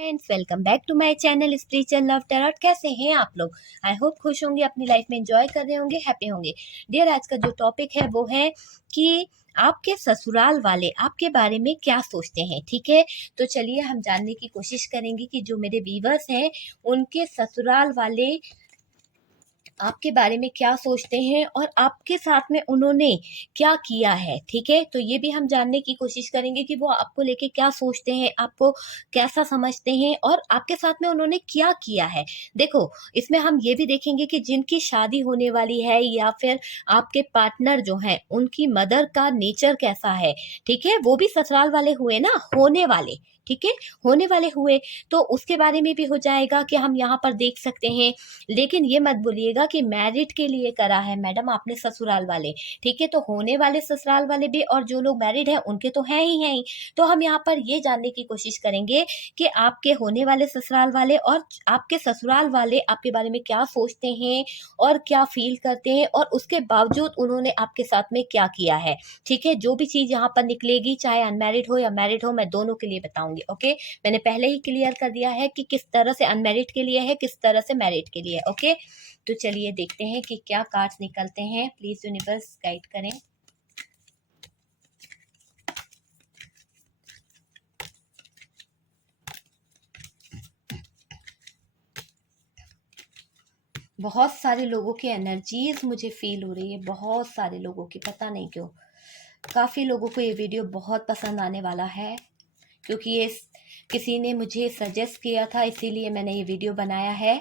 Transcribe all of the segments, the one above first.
Friends, welcome back to my channel spiritual love tarot. कैसे हैं आप लोग? आई होप खुश होंगे, अपनी लाइफ में एंजॉय कर रहे होंगे, हैप्पी होंगे। डियर, आज का जो टॉपिक है वो है कि आपके ससुराल वाले आपके बारे में क्या सोचते हैं। ठीक है, तो चलिए हम जानने की कोशिश करेंगे कि जो मेरे व्यूवर्स हैं उनके ससुराल वाले आपके बारे में क्या सोचते हैं और आपके साथ में उन्होंने क्या किया है। ठीक है, तो ये भी हम जानने की कोशिश करेंगे कि वो आपको लेके क्या सोचते हैं, आपको कैसा समझते हैं और आपके साथ में उन्होंने क्या किया है। देखो, इसमें हम ये भी देखेंगे कि जिनकी शादी होने वाली है या फिर आपके पार्टनर जो हैं उनकी मदर का नेचर कैसा है। ठीक है, वो भी ससुराल वाले हुए ना, होने वाले। ठीक है, होने वाले हुए तो उसके बारे में भी हो जाएगा कि हम यहाँ पर देख सकते हैं। लेकिन ये मत बोलिएगा कि मैरिड के लिए करा है मैडम आपने ससुराल वाले। ठीक है, तो होने वाले ससुराल वाले भी और जो लोग मैरिड हैं उनके तो हैं ही हैं ही। तो हम यहाँ पर ये जानने की कोशिश करेंगे कि आपके होने वाले ससुराल वाले और आपके ससुराल वाले आपके बारे में क्या सोचते हैं और क्या फील करते हैं और उसके बावजूद उन्होंने आपके साथ में क्या किया है। ठीक है, जो भी चीज यहाँ पर निकलेगी, चाहे अनमैरिड हो या मैरिड हो, मैं दोनों के लिए बताऊंगी। ओके, मैंने पहले ही क्लियर कर दिया है कि किस तरह से अनमैरिड के लिए है, किस तरह से मैरिड के लिए। ओके, तो चलिए देखते हैं कि क्या कार्ड्स निकलते हैं। प्लीज यूनिवर्स गाइड करें। बहुत सारे लोगों की एनर्जीज मुझे फील हो रही है, बहुत सारे लोगों की, पता नहीं क्यों। काफी लोगों को ये वीडियो बहुत पसंद आने वाला है क्योंकि ये किसी ने मुझे सजेस्ट किया था, इसीलिए मैंने ये वीडियो बनाया है।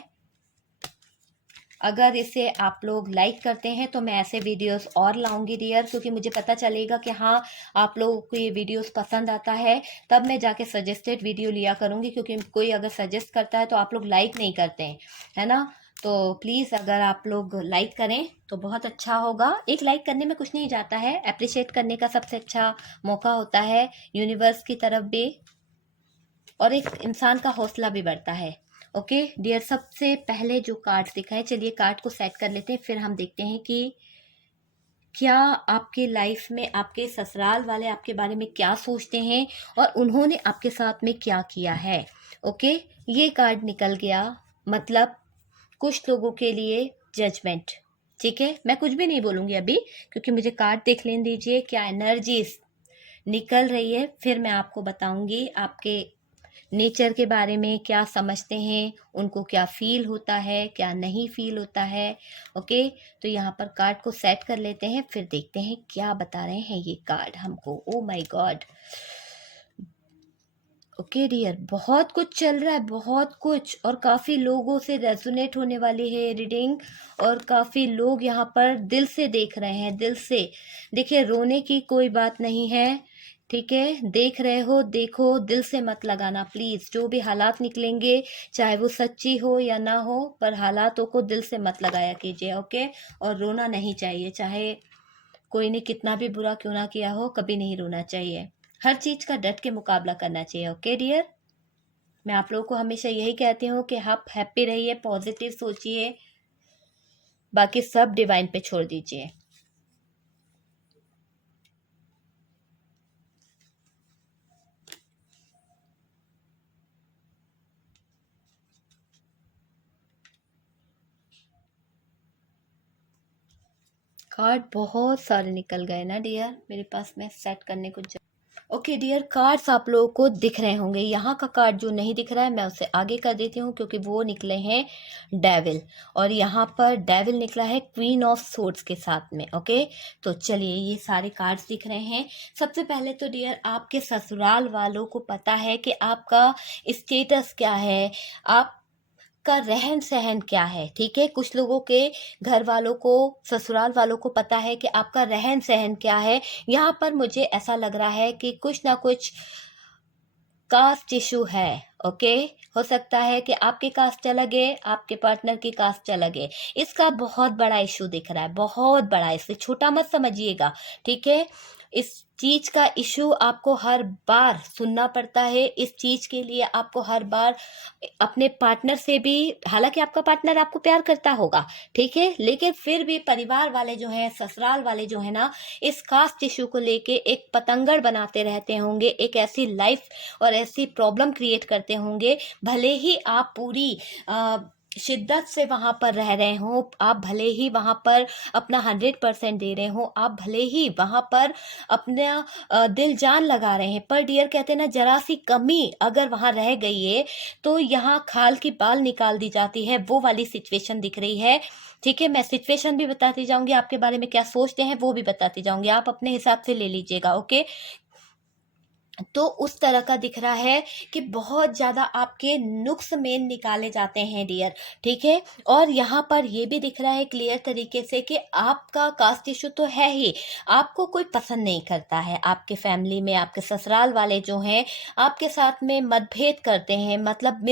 अगर इसे आप लोग लाइक करते हैं तो मैं ऐसे वीडियोस और लाऊंगी डियर, क्योंकि मुझे पता चलेगा कि हाँ आप लोगों को ये वीडियोस पसंद आता है, तब मैं जाके सजेस्टेड वीडियो लिया करूंगी। क्योंकि कोई अगर सजेस्ट करता है तो आप लोग लाइक नहीं करते हैं, है ना। तो प्लीज़ अगर आप लोग लाइक करें तो बहुत अच्छा होगा। एक लाइक करने में कुछ नहीं जाता है, अप्रिशिएट करने का सबसे अच्छा मौका होता है यूनिवर्स की तरफ भी, और एक इंसान का हौसला भी बढ़ता है। ओके डियर, सबसे पहले जो कार्ड दिखाए, चलिए कार्ड को सेट कर लेते हैं, फिर हम देखते हैं कि क्या आपके लाइफ में आपके ससुराल वाले आपके बारे में क्या सोचते हैं और उन्होंने आपके साथ में क्या किया है। ओके, ये कार्ड निकल गया, मतलब कुछ लोगों के लिए जजमेंट। ठीक है, मैं कुछ भी नहीं बोलूंगी अभी, क्योंकि मुझे कार्ड देख लेने दीजिए क्या एनर्जी निकल रही है, फिर मैं आपको बताऊंगी आपके नेचर के बारे में क्या समझते हैं, उनको क्या फील होता है, क्या नहीं फील होता है। ओके, तो यहाँ पर कार्ड को सेट कर लेते हैं, फिर देखते हैं क्या बता रहे हैं ये कार्ड हमको। Oh my god. Okay dear, बहुत कुछ चल रहा है, बहुत कुछ, और काफ़ी लोगों से रेजोनेट होने वाली है रीडिंग, और काफ़ी लोग यहाँ पर दिल से देख रहे हैं, दिल से। देखिए, रोने की कोई बात नहीं है। ठीक है, देख रहे हो, देखो, दिल से मत लगाना प्लीज़। जो भी हालात निकलेंगे, चाहे वो सच्ची हो या ना हो, पर हालातों को दिल से मत लगाया कीजिए। ओके, और रोना नहीं चाहिए, चाहे कोई ने कितना भी बुरा क्यों ना किया हो, कभी नहीं रोना चाहिए। हर चीज का डट के मुकाबला करना चाहिए। ओके डियर, मैं आप लोगों को हमेशा यही कहती हूँ कि आप हैप्पी रहिए, पॉजिटिव सोचिए, बाकी सब डिवाइन पे छोड़ दीजिए। कार्ड बहुत सारे निकल गए ना डियर, मेरे पास में सेट करने को। ओके डियर, कार्ड्स आप लोगों को दिख रहे होंगे। यहाँ का कार्ड जो नहीं दिख रहा है मैं उसे आगे कर देती हूँ, क्योंकि वो निकले हैं डेविल, और यहाँ पर डेविल निकला है क्वीन ऑफ सोर्ड्स के साथ में। ओके, तो चलिए ये सारे कार्ड्स दिख रहे हैं। सबसे पहले तो डियर, आपके ससुराल वालों को पता है कि आपका स्टेटस क्या है, आप का रहन सहन क्या है। ठीक है, कुछ लोगों के घर वालों को, ससुराल वालों को पता है कि आपका रहन सहन क्या है। यहाँ पर मुझे ऐसा लग रहा है कि कुछ ना कुछ कास्ट इशू है। ओके, हो सकता है कि आपकी कास्ट अलग है, आपके पार्टनर की कास्ट अलग है। इसका बहुत बड़ा इशू दिख रहा है, बहुत बड़ा, इसे छोटा मत समझिएगा। ठीक है, इस चीज़ का इशू आपको हर बार सुनना पड़ता है। इस चीज़ के लिए आपको हर बार अपने पार्टनर से भी, हालाँकि आपका पार्टनर आपको प्यार करता होगा, ठीक है? लेकिन फिर भी परिवार वाले जो हैं, ससुराल वाले जो हैं ना, इस कास्ट इशू को लेके एक पतंगड़ बनाते रहते होंगे, एक ऐसी लाइफ़ और ऐसी प्रॉब्लम क्रिएट करते होंगे, भले ही आप पूरी अ, शिद्दत से वहाँ पर रह रहे हों, आप भले ही वहाँ पर अपना 100% दे रहे हों, आप भले ही वहाँ पर अपना दिल जान लगा रहे हैं, पर डियर कहते हैं ना, ज़रा-सी कमी अगर वहाँ रह गई है, तो यहाँ खाल की बाल निकाल दी जाती है, वो वाली सिचुएशन दिख रही है। ठीक है? मैं सिचुएशन भी बताती जाऊँगी, आपके बारे में क्या सोचते हैं वो भी बताती जाऊँगी, आप अपने हिसाब से ले लीजिएगा, ओके? तो उस तरह का दिख रहा है कि बहुत ज़्यादा आपके नुक्स मेन निकाले जाते हैं डियर, ठीक है? और यहाँ पर ये भी दिख रहा है क्लियर तरीके से कि आपका कास्ट इशू तो है ही, आपको कोई पसंद नहीं करता है। आपके फैमिली में आपके ससुराल वाले जो हैं, आपके साथ में मतभेद करते हैं, मतलब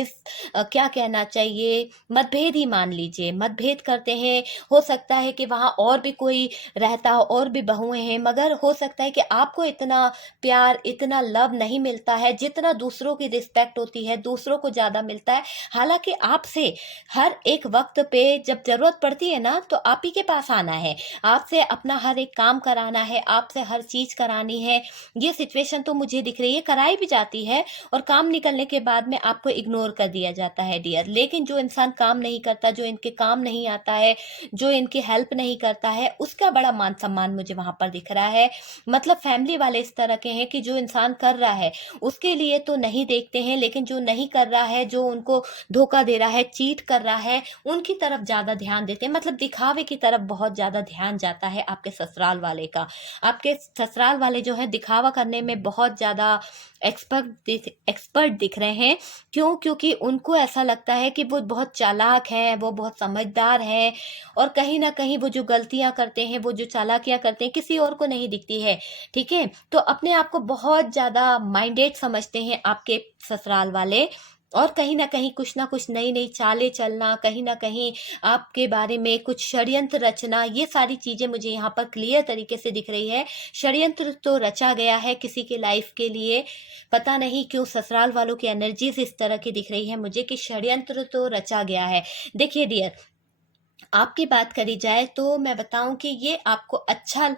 क्या कहना चाहिए, मतभेद ही मान लीजिए, मतभेद करते हैं। हो सकता है कि वहाँ और भी कोई रहता हो, और भी बहुएँ हैं, मगर हो सकता है कि आपको इतना प्यार, इतना लव नहीं मिलता है जितना दूसरों की रिस्पेक्ट होती है, दूसरों को ज़्यादा मिलता है। हालाँकि आपसे हर एक वक़्त पे जब ज़रूरत पड़ती है ना, तो आप ही के पास आना है, आपसे अपना हर एक काम कराना है, आपसे हर चीज़ करानी है। ये सिचुएशन तो मुझे दिख रही है, कराई भी जाती है और काम निकलने के बाद में आपको इग्नोर कर दिया जाता है डियर। लेकिन जो इंसान काम नहीं करता, जो इनके काम नहीं आता है, जो इनकी हेल्प नहीं करता है, उसका बड़ा मान-सम्मान मुझे वहाँ पर दिख रहा है। मतलब फैमिली वाले इस तरह के हैं कि जो इंसान कर रहा है उसके लिए तो नहीं देखते हैं, लेकिन जो नहीं कर रहा है, जो उनको धोखा दे रहा है, चीट कर रहा है, उनकी तरफ ज़्यादा ध्यान देते हैं। मतलब दिखावे की तरफ बहुत ज़्यादा ध्यान जाता है आपके ससुराल वाले का। आपके ससुराल वाले जो हैं दिखावा करने में बहुत ज़्यादा एक्सपर्ट दिख रहे हैं। क्यों? क्योंकि उनको ऐसा लगता है कि वो बहुत चालाक हैं, वो बहुत समझदार हैं, और कहीं न कहीं वो जो गलतियाँ करते हैं, वो जो चालाकियाँ करते हैं, किसी और को नहीं दिखती है, ठीक है? तो अपने आप को बहुत ज़्यादा माइंडेड समझते हैं आपके ससुराल वाले, और कहीं न कहीं कुछ न कुछ नई-नई चालें चलना, कहीं न कहीं आपके बारे में कुछ षड्यंत्र रचना, ये सारी चीज़ें मुझे यहाँ पर क्लियर तरीके से दिख रही है। षड्यंत्र तो रचा गया है किसी के लाइफ़ के लिए, पता नहीं क्यों ससुराल वालों की एनर्जीज़ इस तरह की दिख रही है मुझे कि षड्यंत्र तो रचा गया है। देखिए डियर, आपकी बात करी जाए तो मैं बताऊं कि ये आपको अच्छा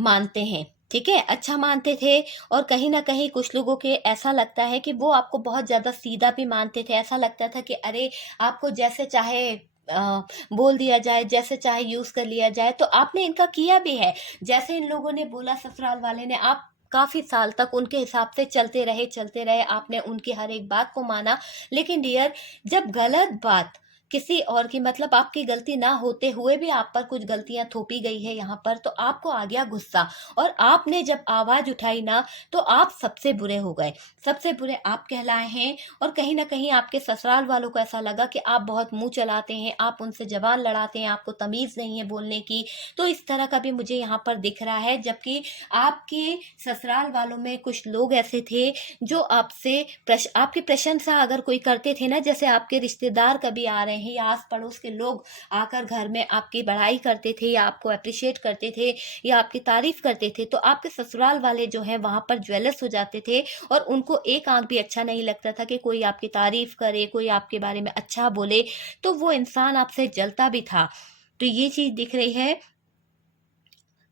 मानते हैं, ठीक है? अच्छा मानते थे, और कहीं न कहीं कुछ लोगों के ऐसा लगता है कि वो आपको बहुत ज़्यादा सीधा भी मानते थे। ऐसा लगता था कि अरे, आपको जैसे चाहे बोल दिया जाए, जैसे चाहे यूज़ कर लिया जाए, तो आपने इनका किया भी है। जैसे इन लोगों ने बोला ससुराल वाले ने, आप काफ़ी साल तक उनके हिसाब से चलते रहे, आपने उनकी हर एक बात को माना। लेकिन डियर, जब गलत बात किसी और की, मतलब आपकी गलती ना होते हुए भी आप पर कुछ गलतियां थोपी गई है यहाँ पर, तो आपको आ गया गुस्सा, और आपने जब आवाज उठाई ना, तो आप सबसे बुरे हो गए, सबसे बुरे आप कहलाए हैं। और कहीं ना कहीं आपके ससुराल वालों को ऐसा लगा कि आप बहुत मुंह चलाते हैं, आप उनसे जबान लड़ाते हैं, आपको तमीज नहीं है बोलने की। तो इस तरह का भी मुझे यहाँ पर दिख रहा है, जबकि आपके ससुराल वालों में कुछ लोग ऐसे थे जो आपकी प्रशंसा अगर कोई करते थे ना, जैसे आपके रिश्तेदार कभी आ रहे हैं या आस पड़ोस के लोग आकर घर में आपकी बढ़ाई करते थे, या आपको अप्रिशिएट करते थे, या आपकी तारीफ करते थे, तो आपके ससुराल वाले जो हैं वहां पर ज्वेलस हो जाते थे, और उनको एक आंख भी अच्छा नहीं लगता था कि कोई आपकी तारीफ करे, कोई आपके बारे में अच्छा बोले, तो वो इंसान आपसे जलता भी था। तो ये चीज दिख रही है,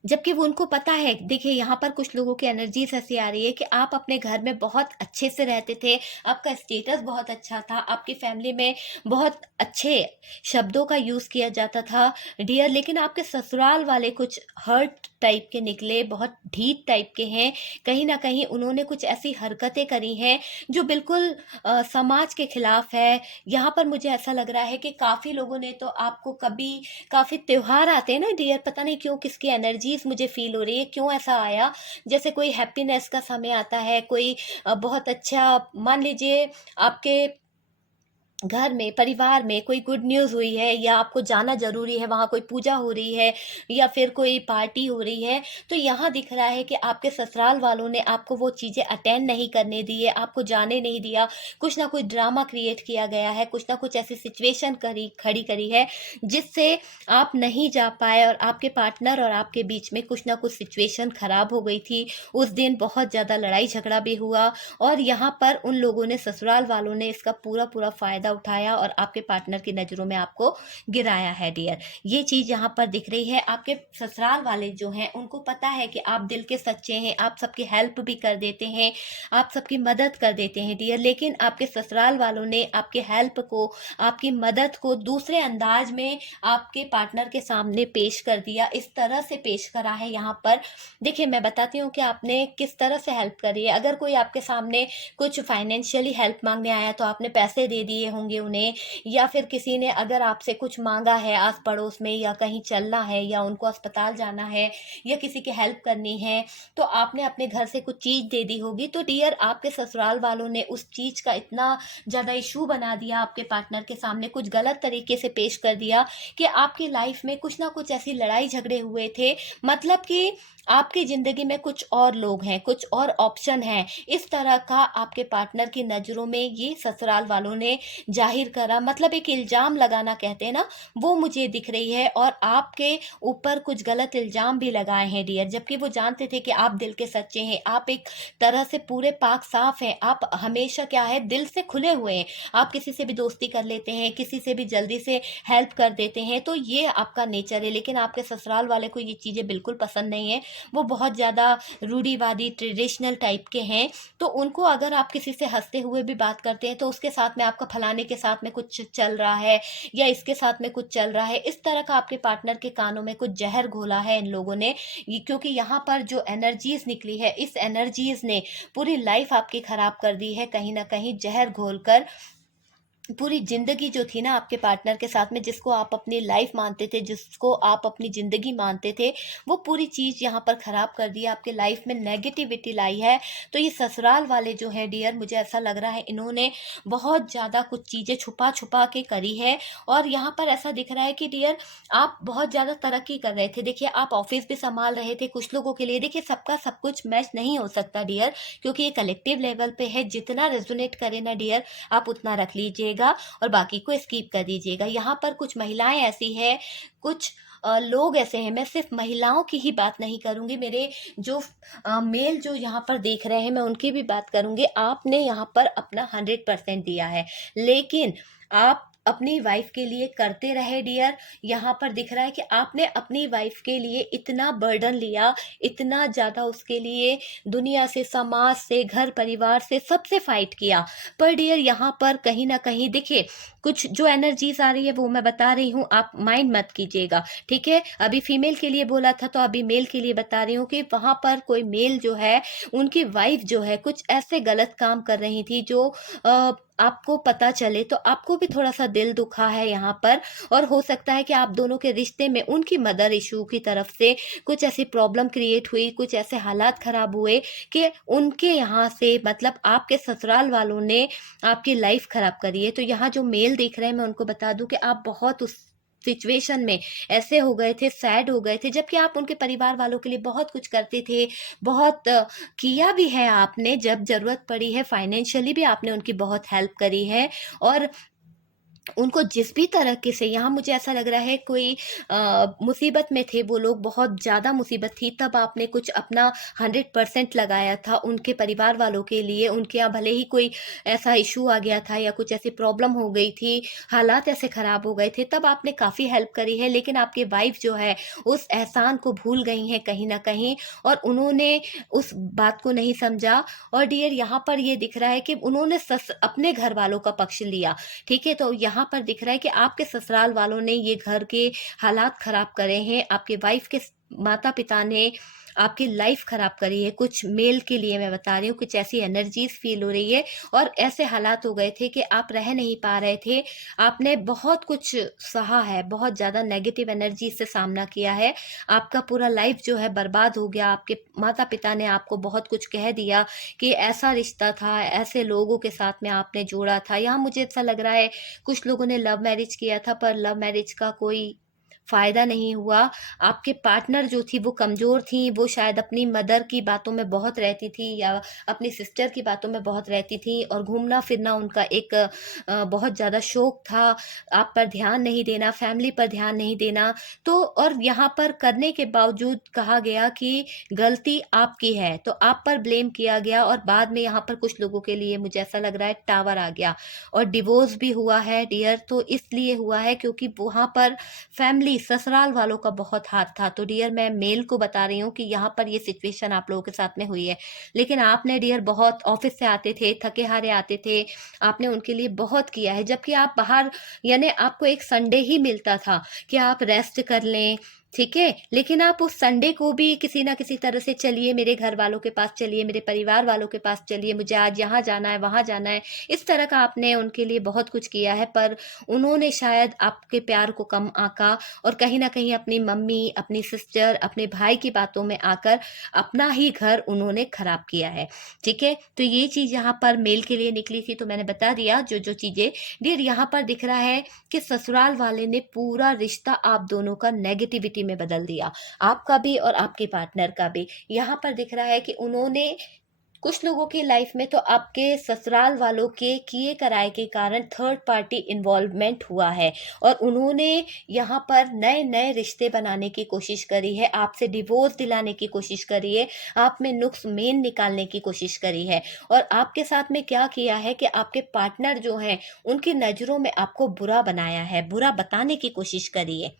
जबकि वो उनको पता है। देखिए, यहाँ पर कुछ लोगों की एनर्जीज ऐसी आ रही है कि आप अपने घर में बहुत अच्छे से रहते थे, आपका स्टेटस बहुत अच्छा था, आपकी फैमिली में बहुत अच्छे शब्दों का यूज़ किया जाता था डियर, लेकिन आपके ससुराल वाले कुछ हर्ट टाइप के निकले, बहुत ढीठ टाइप के हैं। कहीं ना कहीं उन्होंने कुछ ऐसी हरकतें करी हैं जो बिल्कुल समाज के खिलाफ है। यहाँ पर मुझे ऐसा लग रहा है कि काफ़ी लोगों ने तो आपको कभी, काफ़ी त्योहार आते हैं ना डियर, पता नहीं क्यों किसकी एनर्जीज मुझे फील हो रही है, क्यों ऐसा आया, जैसे कोई हैप्पीनेस का समय आता है, कोई बहुत अच्छा, मान लीजिए आपके घर में, परिवार में कोई गुड न्यूज़ हुई है या आपको जाना ज़रूरी है, वहाँ कोई पूजा हो रही है या फिर कोई पार्टी हो रही है, तो यहाँ दिख रहा है कि आपके ससुराल वालों ने आपको वो चीज़ें अटेंड नहीं करने दी है, आपको जाने नहीं दिया। कुछ ना कुछ ड्रामा क्रिएट किया गया है, कुछ ना कुछ ऐसी सिचुएशन खड़ी करी है, जिससे आप नहीं जा पाए और आपके पार्टनर और आपके बीच में कुछ ना कुछ सिचुएशन खराब हो गई थी। उस दिन बहुत ज़्यादा लड़ाई झगड़ा भी हुआ और यहाँ पर उन लोगों ने, ससुराल वालों ने इसका पूरा फ़ायदा उठाया और आपके पार्टनर की नज़रों में आपको गिराया है डियर। ये चीज़ यहाँ पर दिख रही है। आपके ससुराल वाले जो हैं उनको पता है कि आप दिल के सच्चे हैं, आप सबकी हेल्प भी कर देते हैं, आप सबकी मदद कर देते हैं डियर, लेकिन आपके ससुराल वालों ने आपके हेल्प को, आपकी मदद को दूसरे अंदाज में आपके पार्टनर के सामने पेश कर दिया। इस तरह से पेश करा है यहाँ पर। देखिए, मैं बताती हूँ कि आपने किस तरह से हेल्प करी है। अगर कोई आपके सामने कुछ फाइनेंशियली हेल्प मांगने आया तो आपने पैसे दे दिए होंगे उन्हें, या फिर किसी ने अगर आपसे कुछ मांगा है आस पड़ोस में, या कहीं चलना है या उनको अस्पताल जाना है या किसी की हेल्प करनी है, तो आपने अपने घर से कुछ चीज़ दे दी होगी। तो डियर, आपके ससुराल वालों ने उस चीज़ का इतना ज़्यादा इशू बना दिया आपके पार्टनर के सामने, कुछ गलत तरीके से पेश कर दिया कि आपकी लाइफ में कुछ ना कुछ ऐसी लड़ाई झगड़े हुए थे, मतलब कि आपकी ज़िंदगी में कुछ और लोग हैं, कुछ और ऑप्शन हैं। इस तरह का आपके पार्टनर की नज़रों में ये ससुराल वालों ने ज़ाहिर करा, मतलब एक इल्ज़ाम लगाना कहते हैं ना, वो मुझे दिख रही है। और आपके ऊपर कुछ गलत इल्ज़ाम भी लगाए हैं डियर, जबकि वो जानते थे कि आप दिल के सच्चे हैं, आप एक तरह से पूरे पाक साफ हैं, आप हमेशा क्या है, दिल से खुले हुए हैं, आप किसी से भी दोस्ती कर लेते हैं, किसी से भी जल्दी से हेल्प कर देते हैं, तो ये आपका नेचर है। लेकिन आपके ससुराल वाले को ये चीज़ें बिल्कुल पसंद नहीं है। वो बहुत ज़्यादा रूढ़िवादी, ट्रेडिशनल टाइप के हैं। तो उनको अगर आप किसी से हंसते हुए भी बात करते हैं तो उसके साथ में आपका फलाने के साथ में कुछ चल रहा है या इसके साथ में कुछ चल रहा है, इस तरह का आपके पार्टनर के कानों में कुछ जहर घोला है इन लोगों ने। क्योंकि यहाँ पर जो एनर्जीज निकली है, इस एनर्जीज ने पूरी लाइफ आपकी खराब कर दी है, कहीं ना कहीं जहर घोलकर। पूरी ज़िंदगी जो थी ना आपके पार्टनर के साथ में, जिसको आप अपनी लाइफ मानते थे, जिसको आप अपनी ज़िंदगी मानते थे, वो पूरी चीज़ यहाँ पर ख़राब कर दी है, आपके लाइफ में नेगेटिविटी लाई है। तो ये ससुराल वाले जो हैं डियर, मुझे ऐसा लग रहा है इन्होंने बहुत ज़्यादा कुछ चीज़ें छुपा छुपा के करी है। और यहाँ पर ऐसा दिख रहा है कि डियर, आप बहुत ज़्यादा तरक्की कर रहे थे। देखिए, आप ऑफिस भी संभाल रहे थे कुछ लोगों के लिए। देखिए, सबका सब कुछ मैच नहीं हो सकता डियर, क्योंकि ये कलेक्टिव लेवल पे है। जितना रेजोनेट करे ना डियर, आप उतना रख लीजिएगा और बाकी को स्किप कर दीजिएगा। यहाँ पर कुछ महिलाएं ऐसी है, कुछ लोग ऐसे हैं, मैं सिर्फ महिलाओं की ही बात नहीं करूंगी, मेरे जो मेल जो यहाँ पर देख रहे हैं मैं उनकी भी बात करूंगी। आपने यहाँ पर अपना 100% दिया है, लेकिन आप अपनी वाइफ के लिए करते रहे डियर। यहाँ पर दिख रहा है कि आपने अपनी वाइफ के लिए इतना बर्डन लिया, इतना ज़्यादा उसके लिए दुनिया से, समाज से, घर परिवार से, सबसे फाइट किया। पर डियर, यहाँ पर कहीं ना कहीं देखिए, कुछ जो एनर्जीज आ रही है वो मैं बता रही हूँ, आप माइंड मत कीजिएगा, ठीक है। अभी फीमेल के लिए बोला था तो अभी मेल के लिए बता रही हूँ कि वहां पर कोई मेल जो है, उनकी वाइफ जो है कुछ ऐसे गलत काम कर रही थी जो आपको पता चले तो आपको भी थोड़ा सा दिल दुखा है यहाँ पर। और हो सकता है कि आप दोनों के रिश्ते में उनकी मदर इशू की तरफ से कुछ ऐसी प्रॉब्लम क्रिएट हुई, कुछ ऐसे हालात खराब हुए कि उनके यहाँ से, मतलब आपके ससुराल वालों ने आपकी लाइफ खराब करी है। तो यहाँ जो मेल देख रहे हैं, मैं उनको बता दूं कि आप बहुत उस सिचुएशन में ऐसे हो गए थे, सैड हो गए थे, जबकि आप उनके परिवार वालों के लिए बहुत कुछ करते थे, बहुत किया भी है आपने। जब जरूरत पड़ी है फाइनेंशियली भी आपने उनकी बहुत हेल्प करी है। और उनको जिस भी तरीके से, यहाँ मुझे ऐसा लग रहा है कोई मुसीबत में थे वो लोग, बहुत ज़्यादा मुसीबत थी, तब आपने कुछ अपना 100% लगाया था उनके परिवार वालों के लिए। उनके यहाँ भले ही कोई ऐसा इशू आ गया था या कुछ ऐसी प्रॉब्लम हो गई थी, हालात ऐसे ख़राब हो गए थे, तब आपने काफ़ी हेल्प करी है। लेकिन आपकी वाइफ जो है उस एहसान को भूल गई हैं कहीं ना कहीं, और उन्होंने उस बात को नहीं समझा। और डियर, यहाँ पर ये दिख रहा है कि उन्होंने अपने घर वालों का पक्ष लिया, ठीक है। तो यहाँ पर दिख रहा है कि आपके ससुराल वालों ने ये घर के हालात खराब करे हैं, आपके वाइफ के माता पिता ने आपकी लाइफ खराब करी है। कुछ मेल के लिए मैं बता रही हूँ, कुछ ऐसी एनर्जीज फील हो रही है और ऐसे हालात हो गए थे कि आप रह नहीं पा रहे थे। आपने बहुत कुछ सहा है, बहुत ज़्यादा नेगेटिव एनर्जी से सामना किया है। आपका पूरा लाइफ जो है बर्बाद हो गया। आपके माता पिता ने आपको बहुत कुछ कह दिया कि ऐसा रिश्ता था, ऐसे लोगों के साथ में आपने जोड़ा था। यहाँ मुझे ऐसा लग रहा है कुछ लोगों ने लव मैरिज किया था, पर लव मैरिज का कोई फायदा नहीं हुआ। आपके पार्टनर जो थी वो कमजोर थी, वो शायद अपनी मदर की बातों में बहुत रहती थी या अपनी सिस्टर की बातों में बहुत रहती थी और घूमना फिरना उनका एक बहुत ज़्यादा शौक था। आप पर ध्यान नहीं देना, फैमिली पर ध्यान नहीं देना। तो और यहाँ पर करने के बावजूद कहा गया कि गलती आपकी है, तो आप पर ब्लेम किया गया और बाद में यहाँ पर कुछ लोगों के लिए मुझे ऐसा लग रहा है टावर आ गया और डिवोर्स भी हुआ है डियर। तो इसलिए हुआ है क्योंकि वहाँ पर फैमिली ससुराल वालों का बहुत हाथ था। तो डियर मैं मेल को बता रही हूँ कि यहाँ पर ये सिचुएशन आप लोगों के साथ में हुई है। लेकिन आपने डियर बहुत ऑफिस से आते थे, थके हारे आते थे, आपने उनके लिए बहुत किया है, जबकि आप बाहर यानी आपको एक संडे ही मिलता था कि आप रेस्ट कर लें, ठीक है। लेकिन आप उस संडे को भी किसी ना किसी तरह से चलिए मेरे घर वालों के पास, चलिए मेरे परिवार वालों के पास, चलिए मुझे आज यहाँ जाना है, वहाँ जाना है, इस तरह का आपने उनके लिए बहुत कुछ किया है। पर उन्होंने शायद आपके प्यार को कम आंका और कहीं ना कहीं अपनी मम्मी, अपनी सिस्टर, अपने भाई की बातों में आकर अपना ही घर उन्होंने खराब किया है, ठीक है। तो ये चीज यहाँ पर मेल के लिए निकली थी, तो मैंने बता दिया जो जो चीजें। डियर यहाँ पर दिख रहा है कि ससुराल वाले ने पूरा रिश्ता आप दोनों का नेगेटिविटी में बदल दिया, आपका भी और आपके पार्टनर का भी। यहाँ पर दिख रहा है कि उन्होंने कुछ लोगों की लाइफ में तो आपके ससुराल वालों के किए कराए के कारण थर्ड पार्टी इन्वॉल्वमेंट हुआ है और उन्होंने यहाँ पर नए नए रिश्ते बनाने की कोशिश करी है, आपसे डिवोर्स दिलाने की कोशिश करी है, आप में नुक्स मेन निकालने की कोशिश करी है। और आपके साथ में क्या किया है कि आपके पार्टनर जो हैं उनकी नज़रों में आपको बुरा बनाया है, बुरा बताने की कोशिश करी है।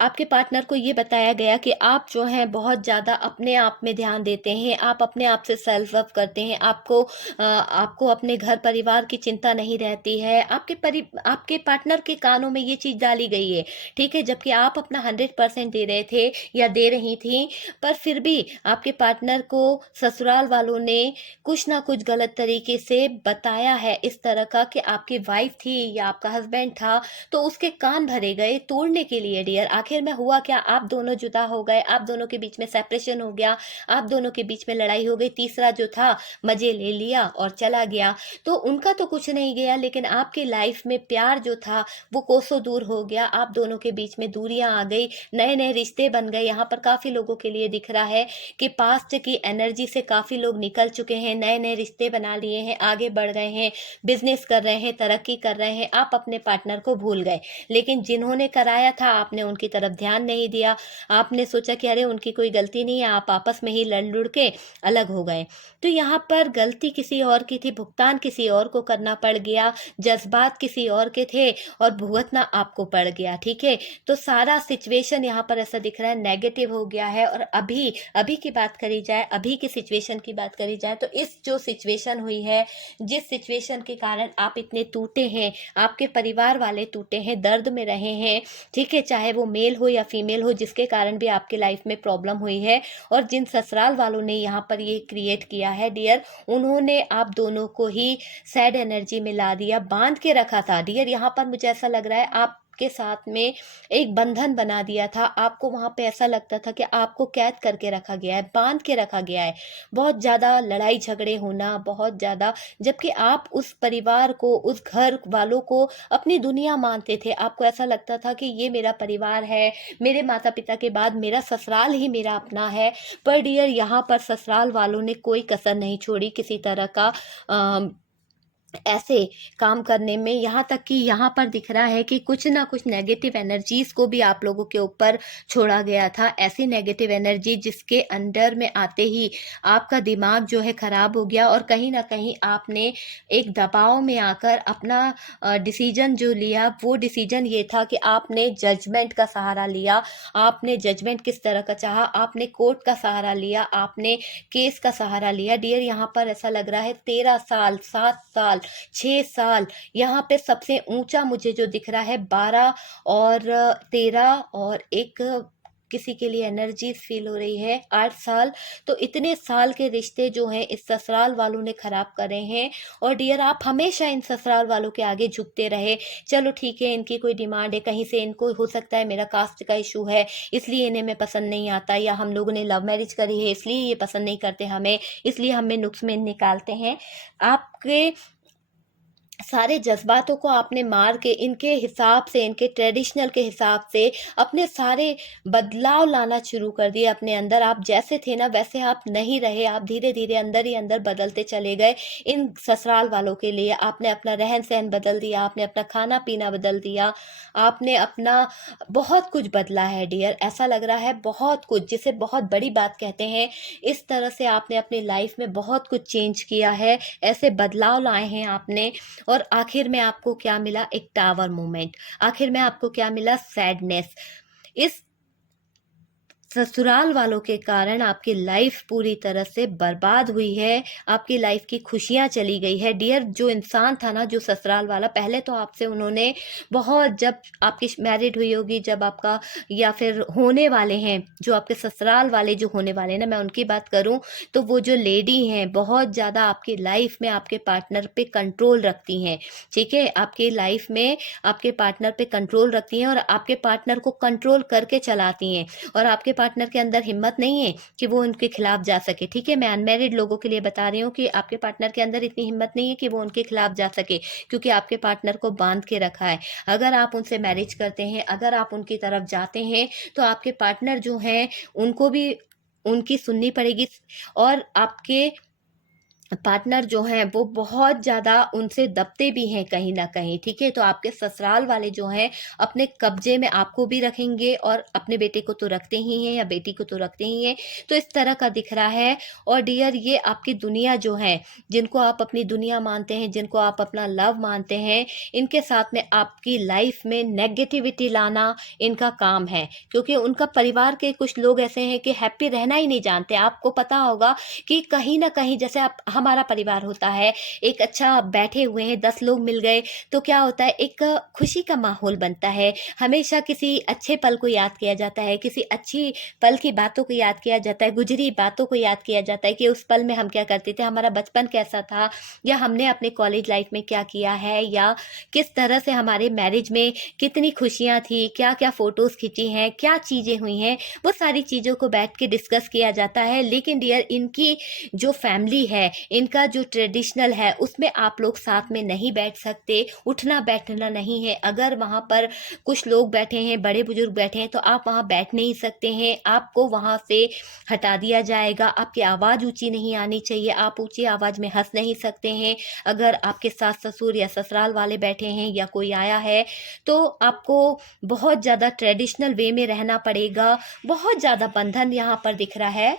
आपके पार्टनर को ये बताया गया कि आप जो हैं बहुत ज़्यादा अपने आप में ध्यान देते हैं, आप अपने आप से सेल्फ लव करते हैं, आपको अपने घर परिवार की चिंता नहीं रहती है। आपके पार्टनर के कानों में ये चीज़ डाली गई है, ठीक है, जबकि आप अपना 100% दे रहे थे या दे रही थी, पर फिर भी आपके पार्टनर को ससुराल वालों ने कुछ ना कुछ गलत तरीके से बताया है इस तरह का कि आपकी वाइफ थी या आपका हस्बैंड था, तो उसके कान भरे गए तोड़ने के लिए। डियर आखिर में हुआ क्या, आप दोनों जुदा हो गए, आप दोनों के बीच में सेपरेशन हो गया, आप दोनों के बीच में लड़ाई हो गई, तीसरा जो था मजे ले लिया और चला गया। तो उनका तो कुछ नहीं गया, लेकिन आपकी लाइफ में प्यार जो था वो कोसों दूर हो गया, आप दोनों के बीच में दूरियां आ गई, नए नए रिश्ते बन गए। यहाँ पर काफी लोगों के लिए दिख रहा है कि पास्ट की एनर्जी से काफी लोग निकल चुके हैं, नए नए रिश्ते बना लिए हैं, आगे बढ़ रहे हैं, बिजनेस कर रहे हैं, तरक्की कर रहे हैं। आप अपने पार्टनर को भूल गए, लेकिन जिन्होंने कराया था आपने उनकी तरफ ध्यान नहीं दिया। आपने सोचा कि अरे उनकी कोई गलती नहीं है, आप आपस में ही लड़ लुड़ के अलग हो गए। तो यहाँ पर गलती किसी और की थी, भुगतान किसी और को करना पड़ गया, जज्बात किसी और के थे और भुगतना आपको पड़ गया, ठीक है। तो सारा सिचुएशन यहाँ पर ऐसा दिख रहा है नेगेटिव हो गया है। और अभी अभी की बात करी जाए, अभी की सिचुएशन की बात करी जाए, तो इस जो सिचुएशन हुई है, जिस सिचुएशन के कारण आप इतने टूटे हैं, आपके परिवार वाले टूटे हैं, दर्द में रहे हैं, ठीक है, चाहे वो मेल हो या फीमेल हो, जिसके कारण भी आपके लाइफ में प्रॉब्लम हुई है। और जिन ससुराल वालों ने यहाँ पर ये क्रिएट किया है डियर, उन्होंने आप दोनों को ही सैड एनर्जी में ला दिया, बांध के रखा था डियर। यहाँ पर मुझे ऐसा लग रहा है आप के साथ में एक बंधन बना दिया था, आपको वहां पे ऐसा लगता था कि आपको कैद करके रखा गया है, बांध के रखा गया है। बहुत ज्यादा लड़ाई झगड़े होना, बहुत ज्यादा, जबकि आप उस परिवार को, उस घर वालों को अपनी दुनिया मानते थे। आपको ऐसा लगता था कि ये मेरा परिवार है, मेरे माता पिता के बाद मेरा ससुराल ही मेरा अपना है। पर डियर यहाँ पर ससुराल वालों ने कोई कसर नहीं छोड़ी किसी तरह का ऐसे काम करने में। यहाँ तक कि यहाँ पर दिख रहा है कि कुछ ना कुछ नेगेटिव एनर्जीज को भी आप लोगों के ऊपर छोड़ा गया था, ऐसी नेगेटिव एनर्जी जिसके अंडर में आते ही आपका दिमाग जो है खराब हो गया और कहीं ना कहीं आपने एक दबाव में आकर अपना डिसीजन जो लिया, वो डिसीजन ये था कि आपने जजमेंट का सहारा लिया। आपने जजमेंट किस तरह का चाहा, आपने कोर्ट का सहारा लिया, आपने केस का सहारा लिया। डियर यहाँ पर ऐसा लग रहा है 13 साल 7 साल 6 साल, यहाँ पे सबसे ऊंचा मुझे जो दिख रहा है 12 और 13 और एक किसी के लिए एनर्जी फील हो रही है 8 साल। तो इतने साल के रिश्ते जो हैं इस ससुराल वालों ने खराब करे हैं। और डियर, आप हमेशा इन ससुराल वालों के आगे झुकते रहे। चलो ठीक है, इनकी कोई डिमांड है, कहीं से इनको हो सकता है मेरा कास्ट का इशू है इसलिए इन्हें मैं पसंद नहीं आता, या हम लोगों ने लव मैरिज करी है इसलिए ये पसंद नहीं करते हमें, इसलिए हमें नुक्स में निकालते हैं। आपके सारे जज्बातों को आपने मार के इनके हिसाब से, इनके ट्रेडिशनल के हिसाब से अपने सारे बदलाव लाना शुरू कर दिए अपने अंदर। आप जैसे थे ना वैसे आप नहीं रहे, आप धीरे धीरे अंदर ही अंदर बदलते चले गए। इन ससुराल वालों के लिए आपने अपना रहन सहन बदल दिया, आपने अपना खाना पीना बदल दिया, आपने अपना बहुत कुछ बदला है डियर। ऐसा लग रहा है बहुत कुछ, जिसे बहुत बड़ी बात कहते हैं। इस तरह से आपने अपनी लाइफ में बहुत कुछ चेंज किया है, ऐसे बदलाव लाए हैं आपने। और आखिर में आपको क्या मिला? एक टावर मोमेंट। आखिर में आपको क्या मिला? सैडनेस। इस ससुराल वालों के कारण आपकी लाइफ पूरी तरह से बर्बाद हुई है, आपकी लाइफ की खुशियां चली गई है। डियर, जो इंसान था ना, जो ससुराल वाला, पहले तो आपसे उन्होंने बहुत, जब आपकी मैरिड हुई होगी, जब आपका, या फिर होने वाले हैं जो आपके ससुराल वाले जो होने वाले हैं ना, मैं उनकी बात करूं तो वो जो लेडी हैं बहुत ज़्यादा आपकी लाइफ में आपके पार्टनर पे कंट्रोल रखती हैं। ठीक है, आपकी लाइफ में आपके पार्टनर पे कंट्रोल रखती हैं और आपके पार्टनर को कंट्रोल करके चलाती हैं। और आपके पार्टनर के अंदर हिम्मत नहीं है कि वो उनके खिलाफ जा सके। ठीक है, मैं अनमैरिड लोगों के लिए बता रही हूँ कि आपके पार्टनर के अंदर इतनी हिम्मत नहीं है कि वो उनके खिलाफ जा सके, क्योंकि आपके पार्टनर को बांध के रखा है। अगर आप उनसे मैरिज करते हैं, अगर आप उनकी तरफ जाते हैं, तो आपके पार्टनर जो हैं उनको भी उनकी सुननी पड़ेगी। और आपके पार्टनर जो हैं वो बहुत ज़्यादा उनसे दबते भी हैं कहीं ना कहीं। ठीक है, तो आपके ससुराल वाले जो हैं अपने कब्जे में आपको भी रखेंगे, और अपने बेटे को तो रखते ही हैं या बेटी को तो रखते ही हैं। तो इस तरह का दिख रहा है। और डियर, ये आपकी दुनिया जो है, जिनको आप अपनी दुनिया मानते हैं, जिनको आप अपना लव मानते हैं, इनके साथ में आपकी लाइफ में नेगेटिविटी लाना इनका काम है। क्योंकि उनका परिवार के कुछ लोग ऐसे हैं कि हैप्पी रहना ही नहीं जानते। आपको पता होगा कि कहीं ना कहीं, जैसे आप, हमारा परिवार होता है, एक अच्छा बैठे हुए हैं, 10 लोग मिल गए तो क्या होता है, एक खुशी का माहौल बनता है। हमेशा किसी अच्छे पल को याद किया जाता है, किसी अच्छी पल की बातों को याद किया जाता है, गुजरी बातों को याद किया जाता है कि उस पल में हम क्या करते थे, हमारा बचपन कैसा था, या हमने अपने कॉलेज लाइफ में क्या किया है, या किस तरह से हमारे मैरिज में कितनी खुशियां थी, क्या क्या फोटोज खींची हैं, क्या चीजें हुई हैं, वो सारी चीजों को बैठ के डिस्कस किया जाता है। लेकिन डियर, इनकी जो फैमिली है, इनका जो ट्रेडिशनल है, उसमें आप लोग साथ में नहीं बैठ सकते, उठना बैठना नहीं है। अगर वहाँ पर कुछ लोग बैठे हैं, बड़े बुजुर्ग बैठे हैं, तो आप वहाँ बैठ नहीं सकते हैं, आपको वहाँ से हटा दिया जाएगा। आपकी आवाज़ ऊंची नहीं आनी चाहिए, आप ऊंची आवाज़ में हंस नहीं सकते हैं। अगर आपके सास ससुर या ससुराल वाले बैठे हैं या कोई आया है, तो आपको बहुत ज़्यादा ट्रेडिशनल वे में रहना पड़ेगा। बहुत ज़्यादा बंधन यहाँ पर दिख रहा है।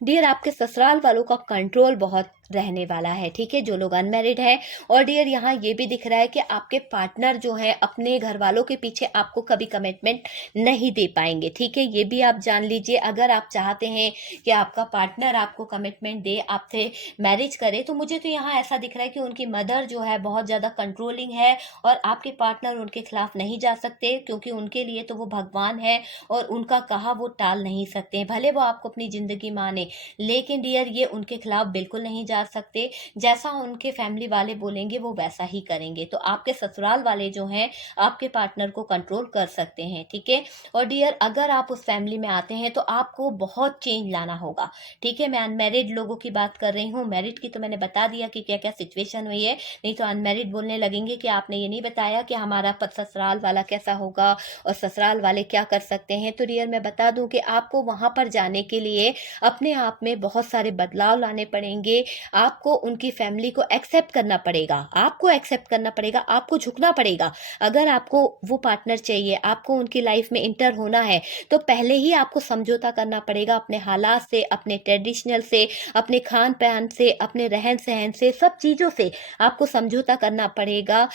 डियर, आपके ससुराल वालों का कंट्रोल बहुत रहने वाला है। ठीक है, जो लोग अनमैरिड हैं। और डियर, यहाँ ये भी दिख रहा है कि आपके पार्टनर जो है अपने घर वालों के पीछे आपको कभी कमिटमेंट नहीं दे पाएंगे। ठीक है, ये भी आप जान लीजिए। अगर आप चाहते हैं कि आपका पार्टनर आपको कमिटमेंट दे, आपसे मैरिज करे, तो मुझे तो यहाँ ऐसा दिख रहा है कि उनकी मदर जो है बहुत ज़्यादा कंट्रोलिंग है, और आपके पार्टनर उनके खिलाफ नहीं जा सकते, क्योंकि उनके लिए तो वो भगवान है और उनका कहा वो टाल नहीं सकते। भले वो आपको अपनी ज़िंदगी माने, लेकिन डियर, ये उनके खिलाफ बिल्कुल नहीं जा सकते। जैसा उनके फैमिली वाले बोलेंगे वो वैसा ही करेंगे। तो आपके ससुराल वाले जो हैं आपके पार्टनर को कंट्रोल कर सकते हैं। ठीक है, और डियर, अगर आप उस फैमिली में आते हैं तो आपको बहुत चेंज लाना होगा। ठीक है, मैं अनमैरिड लोगों की बात कर रही हूँ, मैरिड की तो मैंने बता दिया कि क्या क्या सिचुएशन हुई है। नहीं तो अनमैरिड बोलने लगेंगे कि आपने ये नहीं बताया कि हमारा ससुराल वाला कैसा होगा और ससुराल वाले क्या कर सकते हैं। तो डियर, मैं बता दूं कि आपको वहां पर जाने के लिए अपने आप में बहुत सारे बदलाव लाने पड़ेंगे। आपको उनकी फैमिली को एक्सेप्ट करना पड़ेगा, आपको एक्सेप्ट करना पड़ेगा, आपको झुकना पड़ेगा। अगर आपको वो पार्टनर चाहिए, आपको उनकी लाइफ में इंटर होना है, तो पहले ही आपको समझौता करना पड़ेगा अपने हालात से, अपने ट्रेडिशनल से, अपने खान पान से, अपने रहन सहन से, सब चीज़ों से आपको समझौता करना पड़ेगा।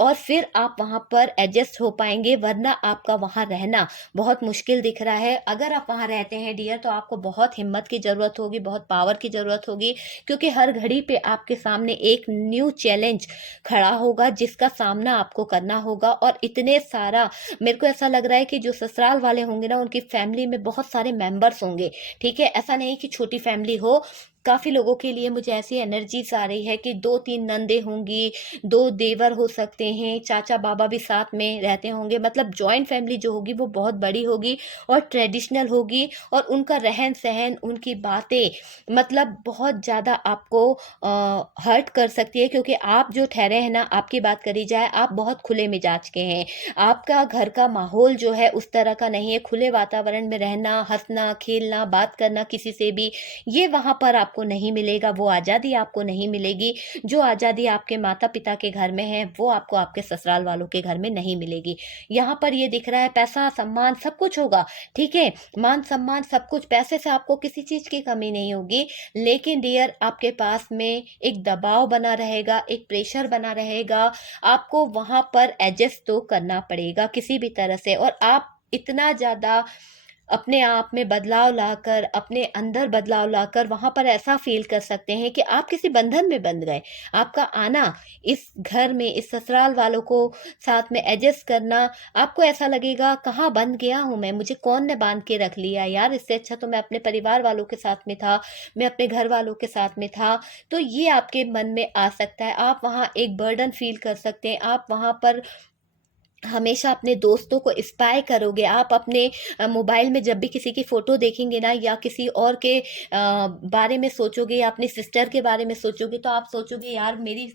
और फिर आप वहाँ पर एडजस्ट हो पाएंगे, वरना आपका वहाँ रहना बहुत मुश्किल दिख रहा है। अगर आप वहाँ रहते हैं डियर, तो आपको बहुत हिम्मत की ज़रूरत होगी, बहुत पावर की ज़रूरत होगी, क्योंकि हर घड़ी पे आपके सामने एक न्यू चैलेंज खड़ा होगा जिसका सामना आपको करना होगा। और इतने सारा मेरे को ऐसा लग रहा है कि जो ससुराल वाले होंगे ना, उनकी फैमिली में बहुत सारे मेंबर्स होंगे, ठीक है। ऐसा नहीं कि छोटी फैमिली हो, काफ़ी लोगों के लिए मुझे ऐसी एनर्जीज आ रही है कि 2-3 नंदे होंगी, 2 देवर हो सकते हैं, चाचा बाबा भी साथ में रहते होंगे। मतलब जॉइंट फैमिली जो होगी वो बहुत बड़ी होगी और ट्रेडिशनल होगी, और उनका रहन सहन, उनकी बातें मतलब बहुत ज़्यादा आपको हर्ट कर सकती है, क्योंकि आप जो ठहरे हैं ना, आपकी बात करी जाए, आप बहुत खुले मिजाज के हैं। आपका घर का माहौल जो है उस तरह का नहीं है। खुले वातावरण में रहना, हंसना खेलना, बात करना किसी से भी, ये वहाँ पर आपको नहीं मिलेगा। वो आज़ादी आपको नहीं मिलेगी। जो आज़ादी आपके माता पिता के घर में है, वो आपको आपके ससुराल वालों के घर में नहीं मिलेगी। यहाँ पर ये दिख रहा है पैसा सम्मान सब कुछ होगा, ठीक है, मान सम्मान सब कुछ, पैसे से आपको किसी चीज़ की कमी नहीं होगी। लेकिन डियर, आपके पास में एक दबाव बना रहेगा, एक प्रेशर बना रहेगा। आपको वहाँ पर एडजस्ट तो करना पड़ेगा किसी भी तरह से। और आप इतना ज़्यादा अपने आप में बदलाव लाकर, अपने अंदर बदलाव लाकर वहाँ पर ऐसा फील कर सकते हैं कि आप किसी बंधन में बंध गए। आपका आना इस घर में, इस ससुराल वालों को साथ में एडजस्ट करना, आपको ऐसा लगेगा कहाँ बंध गया हूँ मैं, मुझे कौन ने बांध के रख लिया यार, इससे अच्छा तो मैं अपने परिवार वालों के साथ में था, मैं अपने घर वालों के साथ में था। तो ये आपके मन में आ सकता है। आप वहाँ एक बर्डन फील कर सकते हैं। आप वहाँ पर हमेशा अपने दोस्तों को स्पाई करोगे। आप अपने मोबाइल में जब भी किसी की फ़ोटो देखेंगे ना, या किसी और के बारे में सोचोगे, या अपनी सिस्टर के बारे में सोचोगे, तो आप सोचोगे यार मेरी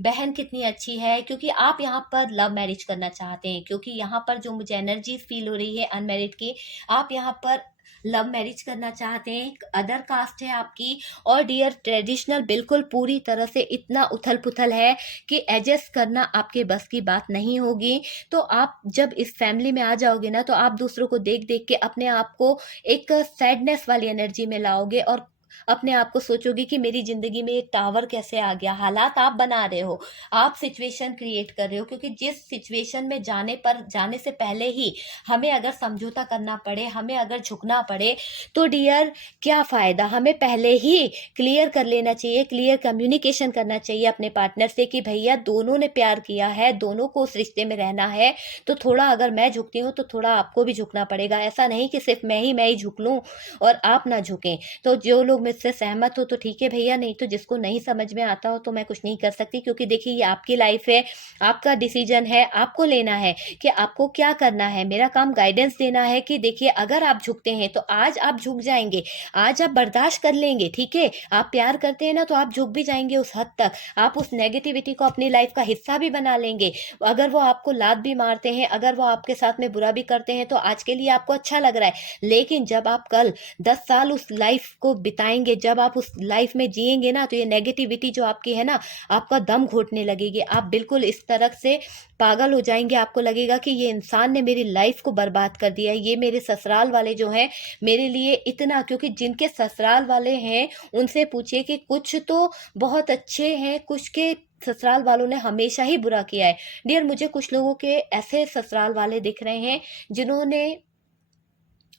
बहन कितनी अच्छी है। क्योंकि आप यहाँ पर लव मैरिज करना चाहते हैं, क्योंकि यहाँ पर जो मुझे एनर्जी फील हो रही है अनमैरिड की, आप यहाँ पर लव मैरिज करना चाहते हैं, अदर कास्ट है आपकी। और डियर, ट्रेडिशनल बिल्कुल पूरी तरह से इतना उथल पुथल है कि एडजस्ट करना आपके बस की बात नहीं होगी। तो आप जब इस फैमिली में आ जाओगे ना, तो आप दूसरों को देख देख के अपने आप को एक सैडनेस वाली एनर्जी में लाओगे, और अपने आप को सोचोगे कि मेरी जिंदगी में एक टावर कैसे आ गया। हालात आप बना रहे हो, आप सिचुएशन क्रिएट कर रहे हो, क्योंकि जिस सिचुएशन में जाने से पहले ही हमें अगर समझौता करना पड़े, हमें अगर झुकना पड़े, तो डियर क्या फ़ायदा। हमें पहले ही क्लियर कर लेना चाहिए, क्लियर कम्युनिकेशन करना चाहिए अपने पार्टनर से कि भैया दोनों ने प्यार किया है, दोनों को उस रिश्ते में रहना है, तो थोड़ा अगर मैं झुकती हूँ तो थोड़ा आपको भी झुकना पड़ेगा। ऐसा नहीं कि सिर्फ मैं ही झुक लूँ और आप ना झुकें। तो जो लोग मुझसे सहमत हो तो ठीक है भैया, नहीं तो जिसको नहीं समझ में आता हो तो मैं कुछ नहीं कर सकती, क्योंकि देखिए ये आपकी लाइफ है, आपका डिसीजन है, आपको लेना है कि आपको क्या करना है। मेरा काम गाइडेंस देना है कि देखिए अगर आप झुकते हैं तो आज आप झुक जाएंगे, आज आप बर्दाश्त कर लेंगे, ठीक है। आप प्यार करते हैं ना, तो आप झुक भी जाएंगे उस हद तक, आप उस नेगेटिविटी को अपनी लाइफ का हिस्सा भी बना लेंगे। अगर वो आपको लात भी मारते हैं, अगर वो आपके साथ में बुरा भी करते हैं, तो आज के लिए आपको अच्छा लग रहा है। लेकिन जब आप कल 10 साल उस लाइफ को बिताएंगे, जब आप उस लाइफ में जिएंगे ना, तो ये नेगेटिविटी जो आपकी है ना, आपका दम घोटने लगेगी। आप बिल्कुल इस तरह से पागल हो जाएंगे, आपको लगेगा कि ये इंसान ने मेरी लाइफ को बर्बाद कर दिया है। ये मेरे ससुराल वाले जो हैं मेरे लिए इतना, क्योंकि जिनके ससुराल वाले हैं उनसे पूछिए कि कुछ तो बहुत अच्छे हैं, कुछ के ससुराल वालों ने हमेशा ही बुरा किया है। डियर, मुझे कुछ लोगों के ऐसे ससुराल वाले दिख रहे हैं जिन्होंने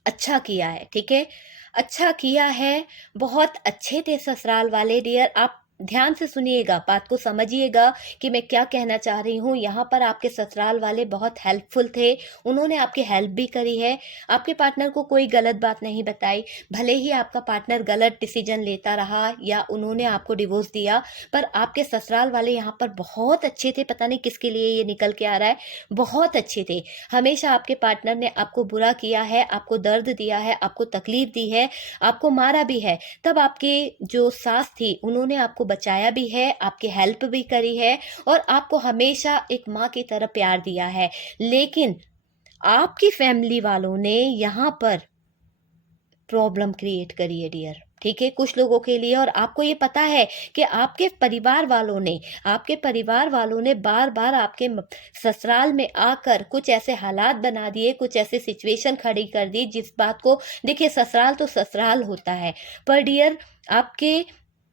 अच्छा किया है, ठीक है, अच्छा किया है, बहुत अच्छे थे ससुराल वाले। डियर, आप ध्यान से सुनिएगा, बात को समझिएगा कि मैं क्या कहना चाह रही हूँ। यहाँ पर आपके ससुराल वाले बहुत हेल्पफुल थे, उन्होंने आपकी हेल्प भी करी है, आपके पार्टनर को कोई गलत बात नहीं बताई। भले ही आपका पार्टनर गलत डिसीजन लेता रहा या उन्होंने आपको डिवोर्स दिया, पर आपके ससुराल वाले यहाँ पर बहुत अच्छे थे। पता नहीं किसके लिए ये निकल के आ रहा है, बहुत अच्छे थे। हमेशा आपके पार्टनर ने आपको बुरा किया है, आपको दर्द दिया है, आपको तकलीफ दी है, आपको मारा भी है। तब आपकी जो सास थी उन्होंने आपको बचाया भी है, आपकी हेल्प भी करी है, और आपको हमेशा एक माँ की तरह प्यार दिया है। लेकिन आपकी फैमिली वालों ने यहाँ पर प्रॉब्लम क्रिएट करी है डियर, ठीक है, कुछ लोगों के लिए। और आपको ये पता है कि आपके परिवार वालों ने बार बार आपके ससुराल में आकर कुछ ऐसे हालात बना दिए, कुछ ऐसे सिचुएशन खड़ी कर दी, जिस बात को देखिए, ससुराल तो ससुराल होता है, पर डियर आपके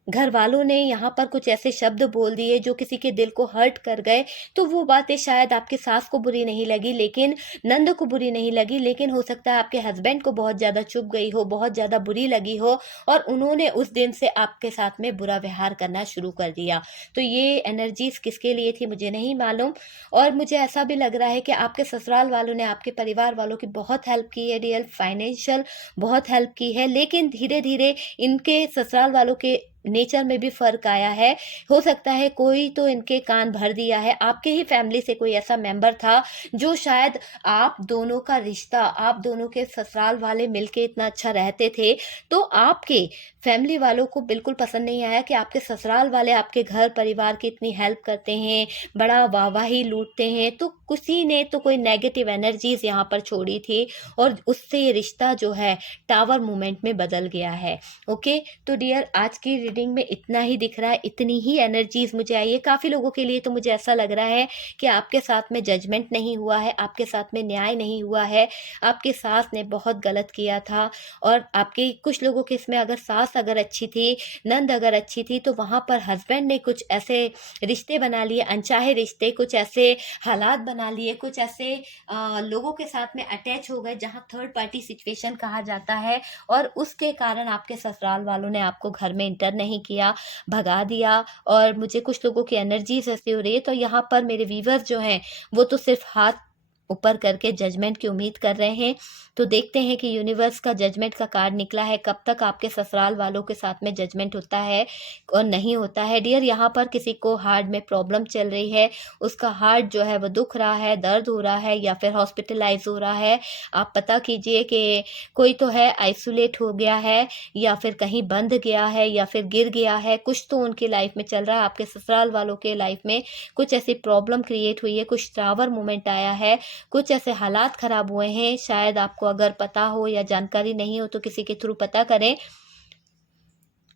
घर वालों ने यहाँ पर कुछ ऐसे शब्द बोल दिए जो किसी के दिल को हर्ट कर गए, तो वो बातें शायद आपके सास को बुरी नहीं लगी, लेकिन नंद को बुरी नहीं लगी, लेकिन हो सकता है आपके हस्बैंड को बहुत ज़्यादा चुभ गई हो, बहुत ज़्यादा बुरी लगी हो, और उन्होंने उस दिन से आपके साथ में बुरा व्यवहार करना शुरू कर दिया। तो ये एनर्जीज किसके लिए थी मुझे नहीं मालूम, और मुझे ऐसा भी लग रहा है कि आपके ससुराल वालों ने आपके परिवार वालों की बहुत हेल्प की है डियर, फाइनेंशियल बहुत हेल्प की है, लेकिन धीरे धीरे इनके ससुराल वालों के नेचर में भी फर्क आया है। हो सकता है कोई तो इनके कान भर दिया है, आपके ही फैमिली से कोई ऐसा मेंबर था जो शायद आप दोनों का रिश्ता, आप दोनों के ससुराल वाले मिलके इतना अच्छा रहते थे, तो आपके फैमिली वालों को बिल्कुल पसंद नहीं आया कि आपके ससुराल वाले आपके घर परिवार की इतनी हेल्प करते हैं, बड़ा वाहवाही लूटते हैं, तो किसी ने तो कोई नेगेटिव एनर्जीज यहाँ पर छोड़ी थी, और उससे ये रिश्ता जो है टावर मूवमेंट में बदल गया है। ओके, तो डियर आज की रीडिंग में इतना ही दिख रहा है, इतनी ही एनर्जीज मुझे आई है। काफ़ी लोगों के लिए तो मुझे ऐसा लग रहा है कि आपके साथ में जजमेंट नहीं हुआ है, आपके साथ में न्याय नहीं हुआ है, आपके सास ने बहुत गलत किया था, और आपके कुछ लोगों के इसमें अगर सास अगर अच्छी थी, नंद अगर अच्छी थी, तो वहाँ पर हस्बैंड ने कुछ ऐसे रिश्ते बना लिए, अनचाहे रिश्ते, कुछ ऐसे हालात बना लिए, कुछ ऐसे लोगों के साथ में अटैच हो गए जहाँ थर्ड पार्टी सिचुएशन कहा जाता है, और उसके कारण आपके ससुराल वालों ने आपको घर में इंटर नहीं किया, भगा दिया। और मुझे कुछ लोगों की एनर्जीज ऐसी हो रही है, तो यहाँ पर मेरे व्यूवर्स जो हैं वो तो सिर्फ हाथ ऊपर करके जजमेंट की उम्मीद कर रहे हैं। तो देखते हैं कि यूनिवर्स का जजमेंट का कार्ड निकला है, कब तक आपके ससुराल वालों के साथ में जजमेंट होता है और नहीं होता है। डियर, यहाँ पर किसी को हार्ट में प्रॉब्लम चल रही है, उसका हार्ट जो है वो दुख रहा है, दर्द हो रहा है, या फिर हॉस्पिटलाइज हो रहा है। आप पता कीजिए कि कोई तो है आइसोलेट हो गया है, या फिर कहीं बंध गया है, या फिर गिर गया है, कुछ तो उनकी लाइफ में चल रहा है। आपके ससुराल वालों के लाइफ में कुछ ऐसी प्रॉब्लम क्रिएट हुई है, कुछ टावर मोमेंट आया है, कुछ ऐसे हालात खराब हुए हैं। शायद आपको अगर पता हो या जानकारी नहीं हो तो किसी के थ्रू पता करें।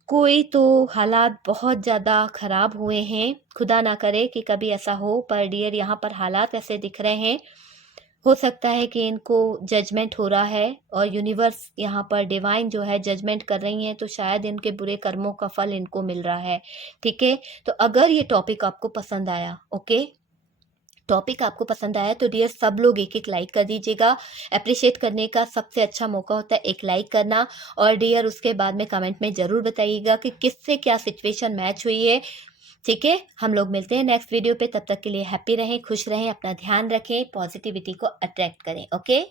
कोई तो हालात बहुत ज़्यादा खराब हुए हैं, खुदा ना करे कि कभी ऐसा हो, पर डियर यहाँ पर हालात ऐसे दिख रहे हैं। हो सकता है कि इनको जजमेंट हो रहा है, और यूनिवर्स यहाँ पर डिवाइन जो है जजमेंट कर रही हैं, तो शायद इनके बुरे कर्मों का फल इनको मिल रहा है। ठीक है, तो अगर ये टॉपिक आपको पसंद आया, ओके, टॉपिक आपको पसंद आया तो डियर सब लोग एक एक लाइक कर दीजिएगा। अप्रिशिएट करने का सबसे अच्छा मौका होता है एक लाइक करना, और डियर उसके बाद में कमेंट में ज़रूर बताइएगा कि किससे क्या सिचुएशन मैच हुई है। ठीक है, हम लोग मिलते हैं नेक्स्ट वीडियो पे, तब तक के लिए हैप्पी रहें, खुश रहें, अपना ध्यान रखें, पॉजिटिविटी को अट्रैक्ट करें। ओके।